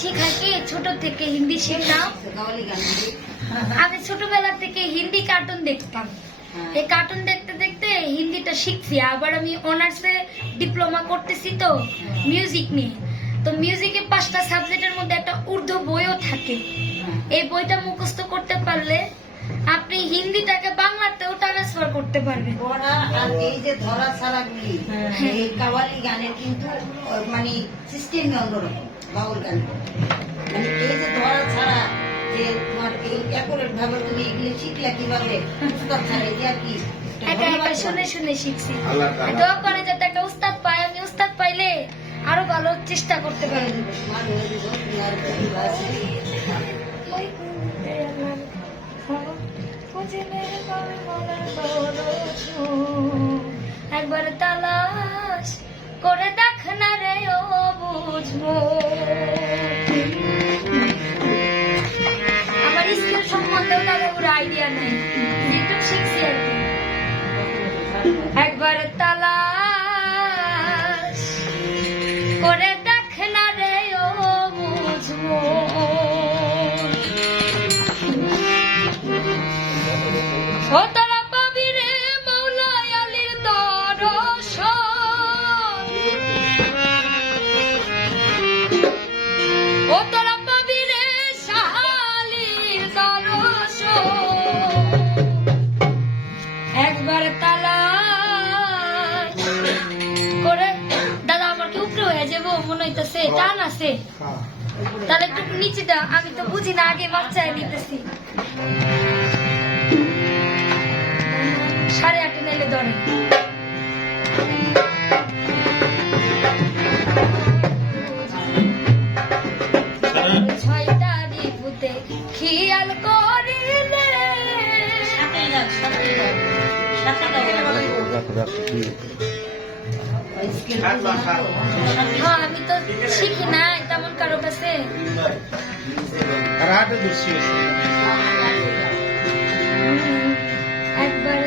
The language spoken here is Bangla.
শেখায় ছোট থেকে হিন্দি শেখাও। আমি ছোটবেলা থেকে হিন্দি কার্টুন দেখতাম। এই কার্টুন দেখতে দেখতে হিন্দিটা শিখছি আবার আমি অনার্সে ডিপ্লোমা করতেছি তো মিউজিক নিয়ে। তো মিউজিকে পাঁচটা সাবজেক্টের মধ্যে একটা উর্দু বইও থাকে। এই বইটা মুখস্থ করতে পারলে আপনি হিন্দিটাকে বাংলাতেও ট্রান্সফার করতে পারবেন। পড়া আর এই যে ধরা ছাড়াগুলি এই কাওয়ালি গানের কিন্তু মানে সিস্টেমই অন্যরকম। বাউল গান মানে এই যে ধরা ছাড়া যে তোমার এই অ্যাকুরেট ভাবে তুমি এগুলো শিখলে কীভাবে উস্তাদ ছাড়া এটা কি একা একা শুনে শুনে শিখছি। দোয়া করে যাতে একটা উস্তাদ পাই আমি উস্তাদ পাইলে আরও ভালো চেষ্টা করতে পারি। হয়ে। একবার তালাশ তাদের পুরো একবার তালা করে। দাদা আমার কি উপরে হয়ে যাব? মনে হইতেছে টান আছে। তাহলে একটু নিচে দাও আমি তো বুঝি না আগে বাচ্চায় নিতেছি। হ্যাঁ, আমি তো শিখি না তেমন কাছে। একবার